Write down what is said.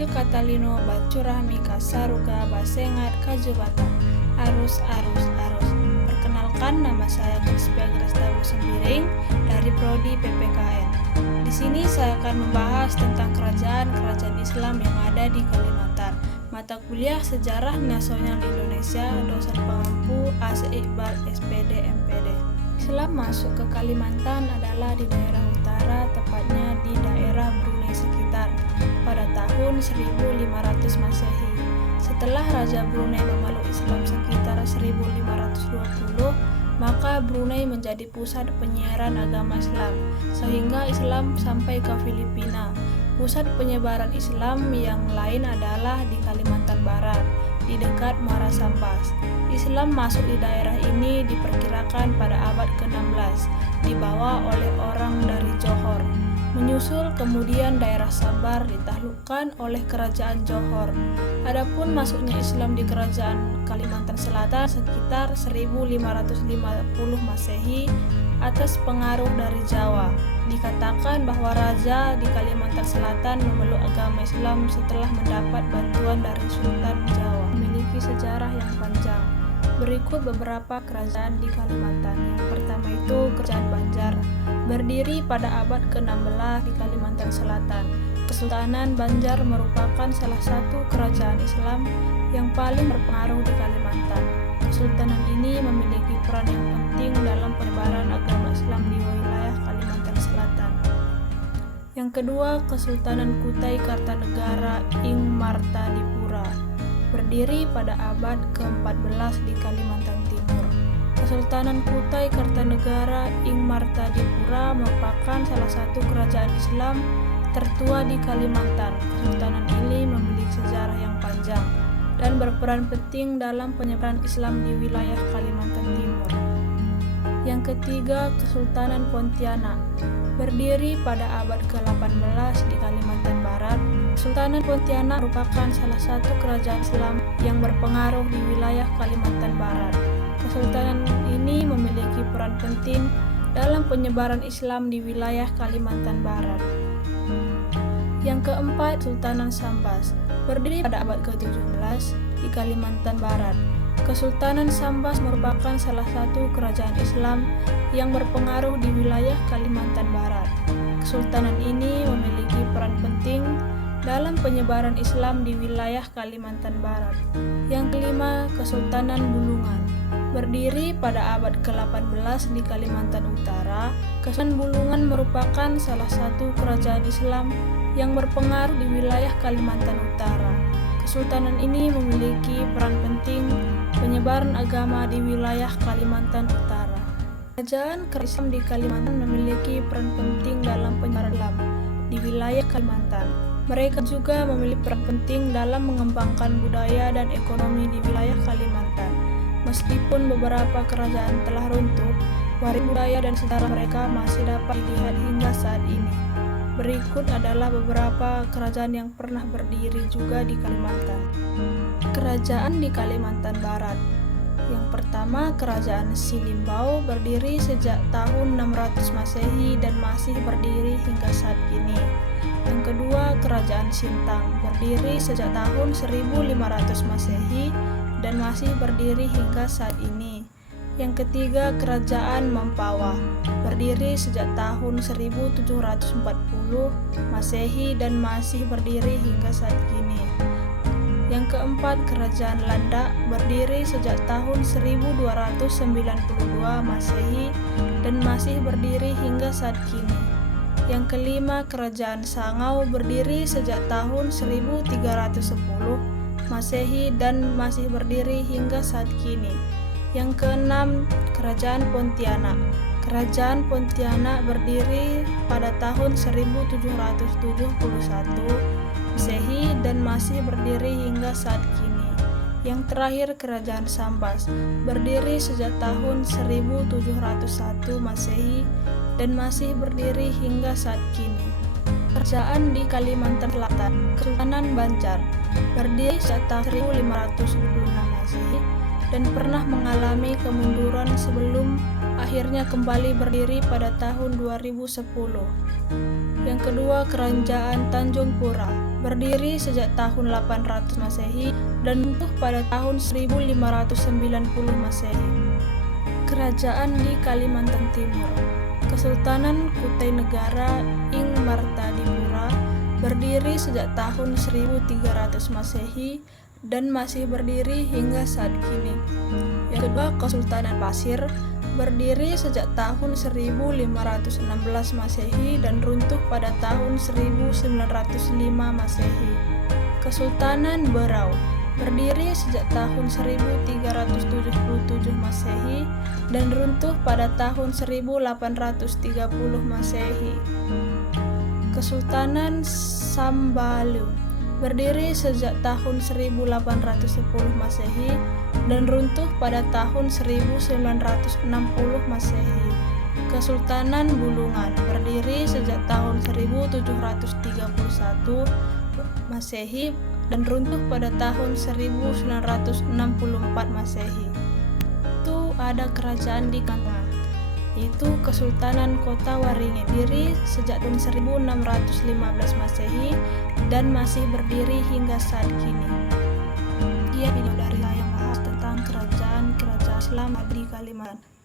Bail Katalino Bacurahmi Kasaruga Basengat Kajubata Arus. Perkenalkan, nama saya Crispia Grestabu Sembiring dari Prodi PPKN. Di sini saya akan membahas tentang kerajaan-kerajaan Islam yang ada di Kalimantan. Mata kuliah Sejarah Nasional Indonesia, dosen pengampu AC Iqbal SPD MPD. Islam masuk ke Kalimantan adalah di daerah utara, tepatnya di daerah Brunei sekitar pada tahun 1500 Masehi. Setelah Raja Brunei memeluk Islam sekitar 1520, maka Brunei menjadi pusat penyiaran agama Islam, sehingga Islam sampai ke Filipina. Pusat penyebaran Islam yang lain adalah di Kalimantan Barat, di dekat Muara Sambas. Islam masuk di daerah ini diperkirakan pada abad ke-16, dibawa oleh orang dari Johor. Menyusul kemudian daerah Sambar ditaklukkan oleh kerajaan Johor. Adapun masuknya Islam di kerajaan Kalimantan Selatan sekitar 1550 Masehi atas pengaruh dari Jawa. Dikatakan bahwa raja di Kalimantan Selatan memeluk agama Islam setelah mendapat bantuan dari Sultan Jawa. Memiliki sejarah yang panjang. Berikut beberapa kerajaan di Kalimantan. Yang pertama itu Kerajaan Banjar, berdiri pada abad ke-16 di Kalimantan Selatan. Kesultanan Banjar merupakan salah satu kerajaan Islam yang paling berpengaruh di Kalimantan. Kesultanan ini memiliki peran yang penting dalam penyebaran agama Islam di wilayah Kalimantan Selatan. Yang kedua, Kesultanan Kutai Kartanegara ing Martadipura, berdiri pada abad ke-14 di Kalimantan Timur. Kesultanan Kutai Kartanegara ing Martadipura merupakan salah satu kerajaan Islam tertua di Kalimantan. Kesultanan ini memiliki sejarah yang panjang dan berperan penting dalam penyebaran Islam di wilayah Kalimantan Timur. Yang ketiga, Kesultanan Pontianak, berdiri pada abad ke-18 di Kalimantan Barat. Kesultanan Pontianak merupakan salah satu kerajaan Islam yang berpengaruh di wilayah Kalimantan Barat. Kesultanan ini memiliki peran penting dalam penyebaran Islam di wilayah Kalimantan Barat. Yang keempat, Sultanan Sambas, berdiri pada abad ke-17 di Kalimantan Barat. Kesultanan Sambas merupakan salah satu kerajaan Islam yang berpengaruh di wilayah Kalimantan Barat. Kesultanan ini memiliki peran penting dalam penyebaran Islam di wilayah Kalimantan Barat. Yang kelima, Kesultanan Bulungan, berdiri pada abad ke-18 di Kalimantan Utara. Kesultanan Bulungan merupakan salah satu kerajaan Islam yang berpengaruh di wilayah Kalimantan Utara. Kesultanan ini memiliki peran penting penyebaran agama di wilayah Kalimantan Utara. Kerajaan Islam di Kalimantan memiliki peran penting dalam penyebaran Islam di wilayah Kalimantan. Mereka juga memiliki peran penting dalam mengembangkan budaya dan ekonomi di wilayah Kalimantan. Meskipun beberapa kerajaan telah runtuh, waris budaya dan sejarah mereka masih dapat dilihat hingga saat ini. Berikut adalah beberapa kerajaan yang pernah berdiri juga di Kalimantan. Kerajaan di Kalimantan Barat. Yang pertama, Kerajaan Silimbau, berdiri sejak tahun 600 Masehi dan masih berdiri hingga saat ini. Yang kedua, Kerajaan Sintang, berdiri sejak tahun 1500 Masehi dan masih berdiri hingga saat ini. Yang ketiga, Kerajaan Mempawah, berdiri sejak tahun 1740 Masehi dan masih berdiri hingga saat kini. Yang keempat, Kerajaan Landak, berdiri sejak tahun 1292 Masehi dan masih berdiri hingga saat kini. Yang kelima, Kerajaan Sangau, berdiri sejak tahun 1310 Masehi dan masih berdiri hingga saat kini. Yang keenam, Kerajaan Pontianak. Kerajaan Pontianak berdiri pada tahun 1771 Masehi dan masih berdiri hingga saat kini. Yang terakhir, Kerajaan Sambas, berdiri sejak tahun 1701 Masehi dan masih berdiri hingga saat kini. Kerajaan di Kalimantan Selatan. Kesultanan Banjar, berdiri sejak tahun 1526 Masehi dan pernah mengalami kemunduran sebelum akhirnya kembali berdiri pada tahun 2010. Yang kedua, Kerajaan Tanjung Pura, berdiri sejak tahun 800 Masehi dan runtuh pada tahun 1590 Masehi. Kerajaan di Kalimantan Timur, Kesultanan Kutai Negara Ing Martadipura, berdiri sejak tahun 1300 Masehi dan masih berdiri hingga saat kini. Yang kedua, Kesultanan Pasir, berdiri sejak tahun 1516 Masehi dan runtuh pada tahun 1905 Masehi. Kesultanan Berau, berdiri sejak tahun 1377 Masehi dan runtuh pada tahun 1830 Masehi. Kesultanan Sambalu, berdiri sejak tahun 1810 Masehi dan runtuh pada tahun 1960 Masehi. Kesultanan Bulungan, berdiri sejak tahun 1731 Masehi dan runtuh pada tahun 1964 Masehi. Itu ada kerajaan di Kalimantan, yaitu Kesultanan Kota Waringin, berdiri sejak tahun 1615 Masehi dan masih berdiri hingga saat kini. Video dari saya membahas tentang kerajaan Islam di Kalimantan.